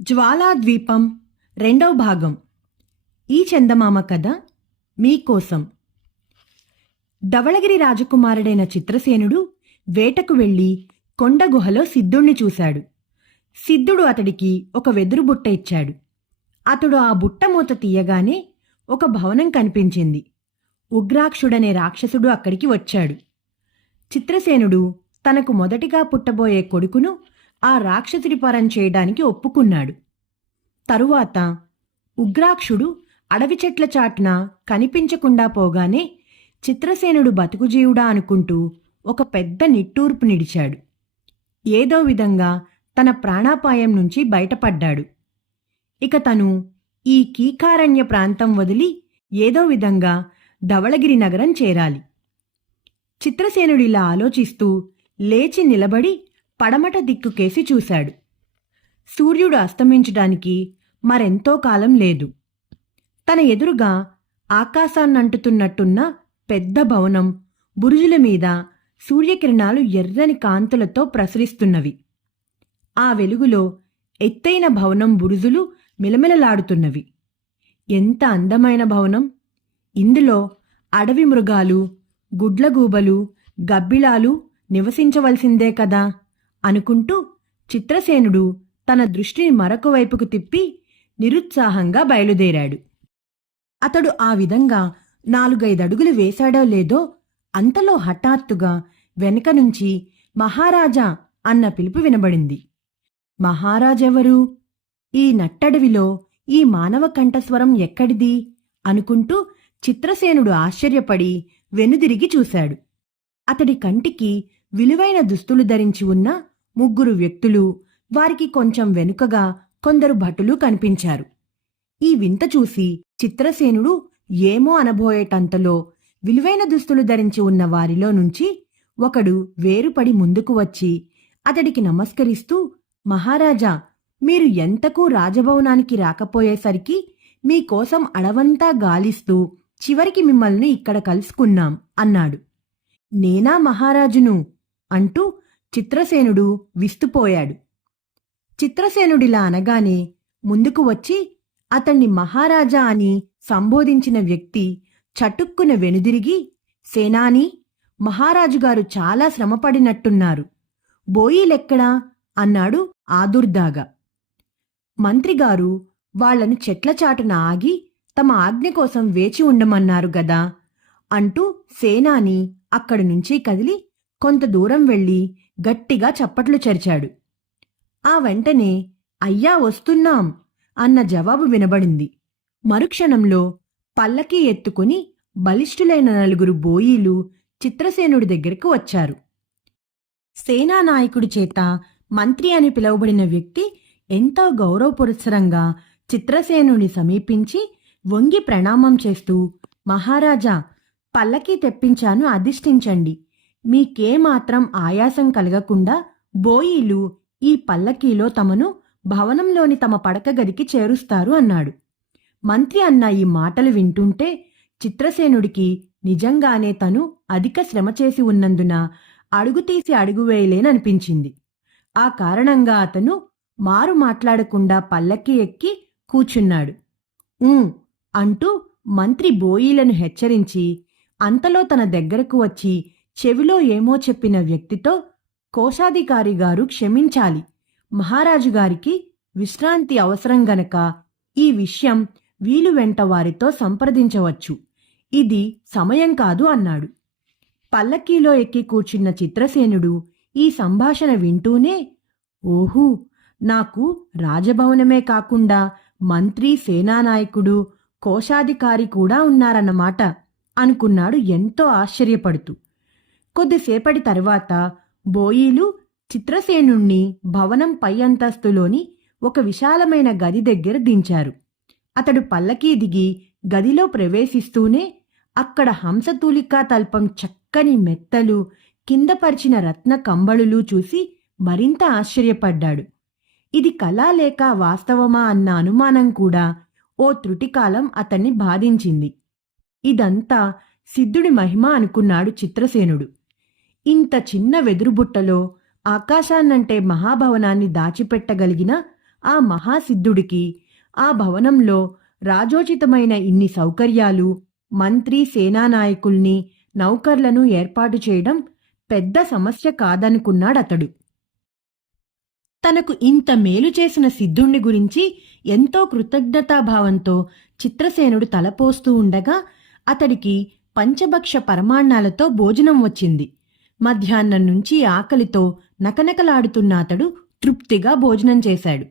జ్వాలాద్వీపం రెండవ భాగం. ఈ చందమామ కథ మీకోసం. ధవళగిరి రాజకుమారుడైన చిత్రసేనుడు వేటకు వెళ్లి కొండ గుహలో సిద్ధుణ్ణి చూశాడు. సిద్ధుడు అతడికి ఒక వెదురు బుట్ట ఇచ్చాడు. అతడు ఆ బుట్ట మూత తీయగానే ఒక భవనం కనిపించింది. ఉగ్రాక్షుడనే రాక్షసుడు అక్కడికి వచ్చాడు. చిత్రసేనుడు తనకు మొదటిగా పుట్టబోయే కొడుకును ఆ రాక్షసుడి పరం చేయడానికి ఒప్పుకున్నాడు. తరువాత ఉగ్రాక్షుడు అడవి చెట్ల చాటున కనిపించకుండా పోగానే చిత్రసేనుడు బతుకుజీవుడా అనుకుంటూ ఒక పెద్ద నిట్టూర్పు నిడిచాడు. ఏదో విధంగా తన ప్రాణాపాయం నుంచి బయటపడ్డాడు. ఇక తను ఈ కీకారణ్య ప్రాంతం వదిలి ఏదో విధంగా ధవళగిరి నగరం చేరాలి. చిత్రసేనుడిలా ఆలోచిస్తూ లేచి నిలబడి పడమట దిక్కుకేసి చూశాడు. సూర్యుడు అస్తమించడానికి మరెంతో కాలం లేదు. తన ఎదురుగా ఆకాశాన్నంటుతున్నట్టున్న పెద్ద భవనం బురుజుల మీద సూర్యకిరణాలు ఎర్రని కాంతులతో ప్రసరిస్తున్నవి. ఆ వెలుగులో ఎత్తైన భవనం బురుజులు మిలమిలలాడుతున్నవి. ఎంత అందమైన భవనం! ఇందులో అడవి మృగాలు, గుడ్లగూబలు, గబ్బిలాలు నివసించవలసిందే కదా అనుకుంటూ చిత్రసేనుడు తన దృష్టిని మరొక వైపుకు తిప్పి నిరుత్సాహంగా బయలుదేరాడు. అతడు ఆ విధంగా 4-5 అడుగులు వేశాడో లేదో అంతలో హఠాత్తుగా వెనక నుంచి మహారాజా అన్న పిలుపు వినబడింది. మహారాజెవరు? ఈ నట్టడవిలో ఈ మానవ కంఠస్వరం ఎక్కడిది అనుకుంటూ చిత్రసేనుడు ఆశ్చర్యపడి వెనుదిరిగి చూశాడు. అతడి కంటికి విలువైన దుస్తులు ధరించి ఉన్న 3 వ్యక్తులు, వారికి కొంచెం వెనుకగా కొందరు భటులు కనిపించారు. ఈ వింత చూసి చిత్రసేనుడు ఏమో అనబోయేటంతలో విలువైన దుస్తులు ధరించి ఉన్న వారిలో నుంచి ఒకడు వేరుపడి ముందుకు వచ్చి అతడికి నమస్కరిస్తూ, మహారాజా, మీరు ఎంతకూ రాజభవనానికి రాకపోయేసరికి మీకోసం అడవంతా గాలిస్తూ చివరికి మిమ్మల్ని ఇక్కడ కలుసుకున్నాం అన్నాడు. నేనా మహారాజును అంటూ చిత్రసేనుడు విస్తుపోయాడు. చిత్రసేనుడిలా అనగానే ముందుకు వచ్చి అతన్ని మహారాజా అని సంబోధించిన వ్యక్తి చటుక్కున వెనుదిరిగి, సేనాని, మహారాజుగారు చాలా శ్రమపడినట్టున్నారు, బోయీలెక్కడా అన్నాడు ఆదుర్దాగా. మంత్రిగారు వాళ్లను చెట్ల చాటున ఆగి తమ ఆజ్ఞ కోసం వేచి ఉండమన్నారు గదా అంటూ సేనాని అక్కడి నుంచి కదిలి కొంత దూరం వెళ్లి గట్టిగా చప్పట్లు చరిచాడు. ఆ వెంటనే అయ్యా వస్తున్నాం అన్న జవాబు వినబడింది. మరుక్షణంలో పల్లకీ ఎత్తుకుని బలిష్ఠులైన 4 బోయీలు చిత్రసేనుడి దగ్గరకు వచ్చారు. సేనానాయకుడి చేత మంత్రి అని పిలువబడిన వ్యక్తి ఎంతో గౌరవపురస్సరంగా చిత్రసేనుని సమీపించి వంగి ప్రణామం చేస్తూ, మహారాజా, పల్లకీ తెప్పించాను, అధిష్ఠించండి. మీకేమాత్రం ఆయాసం కలగకుండా బోయీలు ఈ పల్లకీలో తమను భవనంలోని తమ పడక గదికి చేరుస్తారు అన్నాడు. మంత్రి అన్న ఈ మాటలు వింటుంటే చిత్రసేనుడికి నిజంగానే తను అధిక శ్రమ చేసి ఉన్నందున అడుగుతీసి అడుగు వేయలేననిపించింది. ఆ కారణంగా అతను మారు మాట్లాడకుండా పల్లకీ ఎక్కి కూర్చున్నాడు. అంటూ మంత్రి బోయీలను హెచ్చరించి అంతలో తన దగ్గరకు వచ్చి చెవిలో ఏమో చెప్పిన వ్యక్తితో, కోశాధికారి గారు క్షమించాలి, మహారాజుగారికి విశ్రాంతి అవసరం గనక ఈ విషయం వీలు వెంట వారితో సంప్రదించవచ్చు, ఇది సమయం కాదు అన్నాడు. పల్లకీలో ఎక్కి కూర్చున్న చిత్రసేనుడు ఈ సంభాషణ వింటూనే, ఓహూ, నాకు రాజభవనమే కాకుండా మంత్రి, సేనానాయకుడు, కోశాధికారి కూడా ఉన్నారన్నమాట అనుకున్నాడు ఎంతో ఆశ్చర్యపడుతూ. కొద్దిసేపటి తరువాత బోయీలు చిత్రసేనుణ్ణి భవనం పై అంతస్తులోని ఒక విశాలమైన గది దగ్గర దించారు. అతడు పల్లకీ దిగి గదిలో ప్రవేశిస్తూనే అక్కడ హంసతూలికా తల్పం చక్కని మెత్తలు, కింద పరిచిన రత్న కంబళులు చూసి మరింత ఆశ్చర్యపడ్డాడు. ఇది కళా లేక వాస్తవమా అన్న అనుమానం కూడా ఓ త్రుటికాలం అతన్ని బాధించింది. ఇదంతా సిద్ధుడి మహిమ అనుకున్నాడు చిత్రసేనుడు. ఇంత చిన్న వెదురుబుట్టలో ఆకాశాన్నంటే మహాభవనాన్ని దాచిపెట్టగలిగిన ఆ మహాసిద్ధుడికి ఆ భవనంలో రాజోచితమైన ఇన్ని సౌకర్యాలు, మంత్రి సేనానాయకుల్ని, నౌకర్లను ఏర్పాటు చేయడం పెద్ద సమస్య కాదనుకున్నాడతడు. తనకు ఇంత మేలు చేసిన సిద్ధుణ్ణి గురించి ఎంతో కృతజ్ఞతాభావంతో చిత్రసేనుడు తలపోస్తూ ఉండగా అతడికి పంచభక్ష పరమాన్నాలతో భోజనం వచ్చింది. మధ్యాహ్నం నుంచి ఆకలితో నకనకలాడుతున్న అతడు తృప్తిగా భోజనం చేశాడు.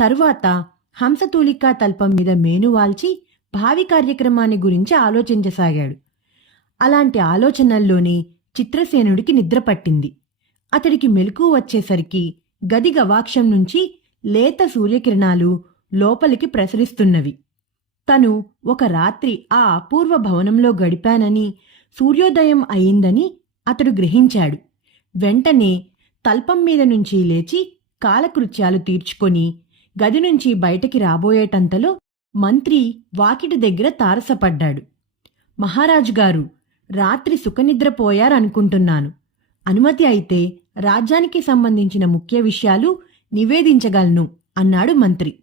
తరువాత హంసతూలికా తల్పం మీద మేనువాల్చి భావి కార్యక్రమాన్ని గురించి ఆలోచించసాగాడు. అలాంటి ఆలోచనల్లోనే చిత్రసేనుడికి నిద్రపట్టింది. అతడికి మెలకువ వచ్చేసరికి గది గవాక్షం నుంచి లేత సూర్యకిరణాలు లోపలికి ప్రసరిస్తున్నవి. తను ఒక రాత్రి ఆ అపూర్వ భవనంలో గడిపానని, సూర్యోదయం అయిందని అతడు గ్రహించాడు. వెంటనే తల్పం మీద నుంచి లేచి కాలకృత్యాలు తీర్చుకొని గది నుంచి బయటికి రాబోయేటంతలో మంత్రి వాకిటి దగ్గర తారసపడ్డాడు. మహారాజుగారు, రాత్రి సుఖనిద్రపోయారనుకుంటున్నాను. అనుమతి అయితే రాజ్యానికి సంబంధించిన ముఖ్య విషయాలు నివేదించగలను అన్నాడు మంత్రి.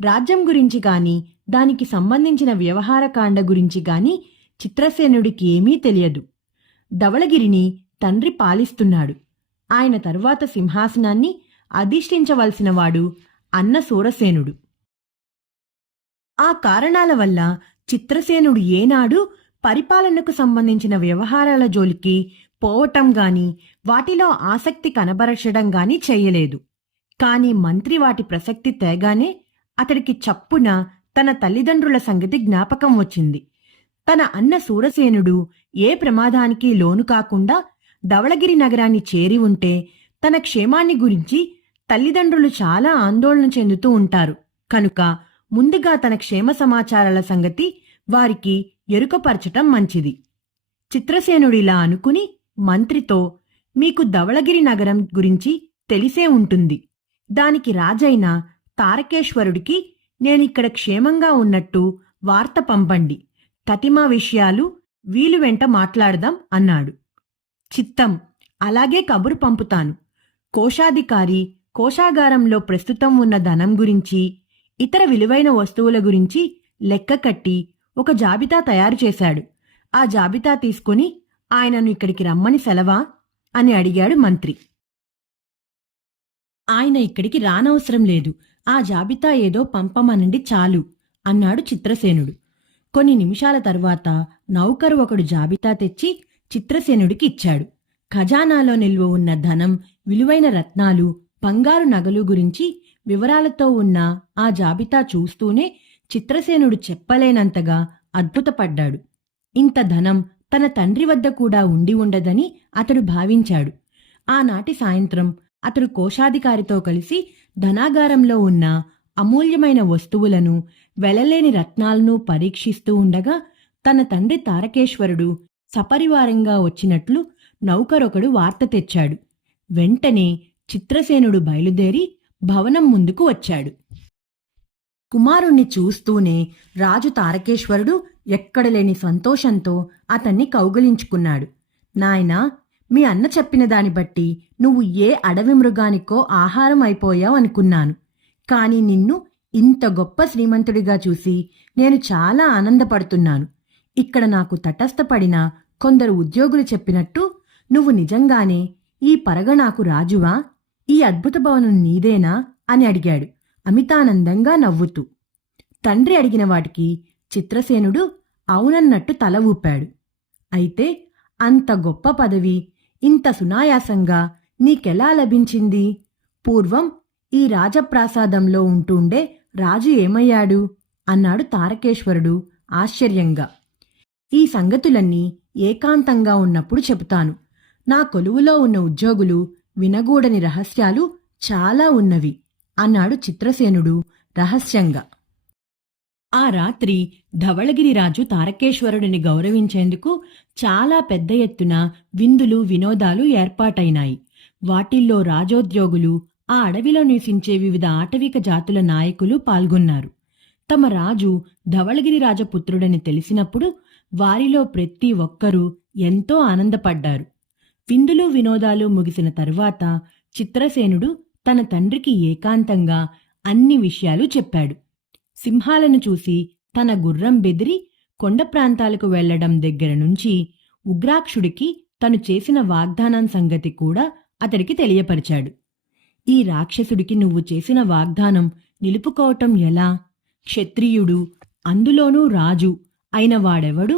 రాజ్యం గురించి గాని, దానికి సంబంధించిన వ్యవహారకాండ గురించి గాని చిత్రసేనుడికి ఏమీ తెలియదు. ధవళగిరిని తండ్రి పాలిస్తున్నాడు. ఆయన తరువాత సింహాసనాన్ని అధిష్ఠించవలసినవాడు అన్న సూరసేనుడు. ఆ కారణాల వల్ల చిత్రసేనుడు ఏనాడు పరిపాలనకు సంబంధించిన వ్యవహారాల జోలికి పోవటం గాని, వాటిలో ఆసక్తి కనబరచడం గాని చెయ్యలేదు. కాని మంత్రి వాటి ప్రసక్తి తేగానే అతడికి చప్పున తన తల్లిదండ్రుల సంగతి జ్ఞాపకం వచ్చింది. తన అన్న సూరసేనుడు ఏ ప్రమాదానికి లోను కాకుండా ధవళగిరి నగరాన్ని చేరి ఉంటే తన క్షేమాన్ని గురించి తల్లిదండ్రులు చాలా ఆందోళన చెందుతూ ఉంటారు. కనుక ముందుగా తన క్షేమ సమాచారాల సంగతి వారికి ఎరుకపరచటం మంచిది. చిత్రసేనుడిలా అనుకుని మంత్రితో, మీకు ధవళగిరి నగరం గురించి తెలిసే ఉంటుంది. దానికి రాజైన తారకేశ్వరుడికి నేనిక్కడ క్షేమంగా ఉన్నట్టు వార్త పంపండి. తతిమా విషయాలు వీలు వెంట మాట్లాడదాం అన్నాడు. చిత్తం, అలాగే కబురు పంపుతాను. కోశాధికారి కోశాగారంలో ప్రస్తుతం ఉన్న ధనం గురించి, ఇతర విలువైన వస్తువుల గురించి లెక్క కట్టి ఒక జాబితా తయారు చేశాడు. ఆ జాబితా తీసుకుని ఆయనను ఇక్కడికి రమ్మని సెలవా అని అడిగాడు మంత్రి. ఆయన ఇక్కడికి రానవసరం లేదు. ఆ జాబితా ఏదో పంపమనండి చాలు అన్నాడు చిత్రసేనుడు. కొన్ని నిమిషాల తర్వాత నౌకరు ఒకడు జాబితా తెచ్చి చిత్రసేనుడికి ఇచ్చాడు. ఖజానాలో నిల్వ ఉన్న ధనం, విలువైన రత్నాలు, బంగారు నగలు గురించి వివరాలతో ఉన్న ఆ జాబితా చూస్తూనే చిత్రసేనుడు చెప్పలేనంతగా అద్భుతపడ్డాడు. ఇంత ధనం తన తండ్రి వద్ద కూడా ఉండి ఉండదని అతడు భావించాడు. ఆనాటి సాయంత్రం అతడు కోశాధికారితో కలిసి ధనాగారంలో ఉన్న అమూల్యమైన వస్తువులను, వెలలేని రత్నాలను పరీక్షిస్తూ ఉండగా తన తండ్రి తారకేశ్వరుడు సపరివారంగా వచ్చినట్లు నౌకరొకడు వార్త తెచ్చాడు. వెంటనే చిత్రసేనుడు బయలుదేరి భవనం ముందుకు వచ్చాడు. కుమారుణ్ణి చూస్తూనే రాజు తారకేశ్వరుడు ఎక్కడలేని సంతోషంతో అతన్ని కౌగిలించుకున్నాడు. నాయనా, మీ అన్న చెప్పిన దాన్ని బట్టి నువ్వు ఏ అడవి మృగానికో ఆహారం అయిపోయావనుకున్నాను. కాని నిన్ను ఇంత గొప్ప శ్రీమంతుడిగా చూసి నేను చాలా ఆనందపడుతున్నాను. ఇక్కడ నాకు తటస్థపడిన కొందరు ఉద్యోగులు చెప్పినట్టు నువ్వు నిజంగానే ఈ పరగణాకు రాజువా? ఈ అద్భుత భవనం నీదేనా అని అడిగాడు అమితానందంగా నవ్వుతూ. తండ్రి అడిగిన వాటికి చిత్రసేనుడు అవునన్నట్టు తల ఊపాడు. అయితే అంత గొప్ప పదవి ఇంత సునాయాసంగా నీకెలా లభించింది? పూర్వం ఈ రాజప్రాసాదంలో ఉంటుండే రాజు ఏమయ్యాడు అన్నాడు తారకేశ్వరుడు ఆశ్చర్యంగా. ఈ సంగతులన్నీ ఏకాంతంగా ఉన్నప్పుడు చెబుతాను. నా కొలువులో ఉన్న ఉద్యోగులు వినగూడని రహస్యాలు చాలా ఉన్నవి అన్నాడు చిత్రసేనుడు రహస్యంగా. ఆ రాత్రి ధవళగిరిరాజు తారకేశ్వరుడిని గౌరవించేందుకు చాలా పెద్ద ఎత్తున విందులు, వినోదాలు ఏర్పాటైనాయి. వాటిల్లో రాజోద్యోగులు, ఆ అడవిలో నివసించే వివిధ ఆటవిక జాతుల నాయకులు పాల్గొన్నారు. తమ రాజు ధవళగిరి రాజపుత్రుడని తెలిసినప్పుడు వారిలో ప్రతి ఒక్కరూ ఎంతో ఆనందపడ్డారు. విందులు, వినోదాలు ముగిసిన తరువాత చిత్రసేనుడు తన తండ్రికి ఏకాంతంగా అన్ని విషయాలు చెప్పాడు. సింహాలను చూసి తన గుర్రం బెదిరి కొండ ప్రాంతాలకు వెళ్లడం దగ్గర నుంచి ఉగ్రాక్షుడికి తను చేసిన వాగ్దానం సంగతి కూడా అతడికి తెలియపరిచాడు. ఈ రాక్షసుడికి నువ్వు చేసిన వాగ్దానం నిలుపుకోవటం ఎలా? క్షత్రియుడు, అందులోనూ రాజు అయిన వాడెవడు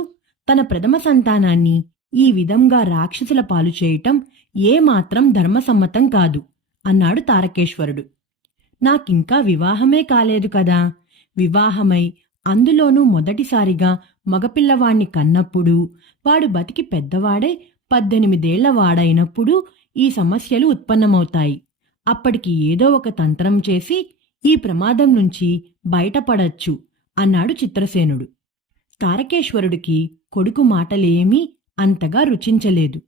తన ప్రథమ సంతానాన్ని ఈ విధంగా రాక్షసుల పాలు చేయటం ఏమాత్రం ధర్మసమ్మతం కాదు అన్నాడు తారకేశ్వరుడు. నాకింకా వివాహమే కాలేదు కదా. వివాహమై అందులోనూ మొదటిసారిగా మగపిల్లవాణ్ణి కన్నప్పుడు, వాడు బతికి పెద్దవాడై 18 వాడైనప్పుడు ఈ సమస్యలు ఉత్పన్నమవుతాయి. అప్పటికి ఏదో ఒక తంత్రం చేసి ఈ ప్రమాదం నుంచి బయటపడచ్చు అన్నాడు చిత్రసేనుడు. తారకేశ్వరుడికి కొడుకు మాటలేమీ అంతగా రుచించలేదు.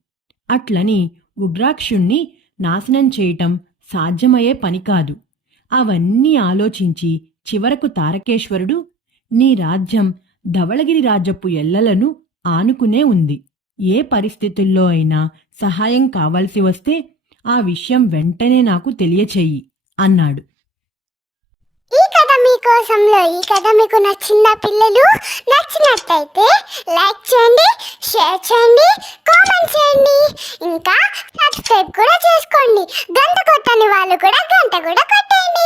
అట్లని ఉగ్రాక్షుణ్ణి నాశనం చేయటం సాధ్యమయ్యే పని కాదు. అవన్నీ ఆలోచించి చివరకు తారకేశ్వరుడు, నీ రాజ్యం ధవళగిరి రాజ్యపు ఎల్లలను ఆనుకునే ఉంది. ఏ పరిస్థితుల్లో అయినా సహాయం కావాల్సి వస్తే ఆ విషయం వెంటనే నాకు తెలియచెయ్యి అన్నాడు. ఈ కథ మీకు నచ్చిందా పిల్లలు? నచ్చినట్టయితే లైక్ చేయండి, షేర్ చేయండి, కామెంట్ చేయండి, ఇంకా సబ్స్క్రైబ్ కూడా చేసుకోండి. గంట కొట్టని వాళ్ళు కూడా గంట కూడా కొట్టేయండి.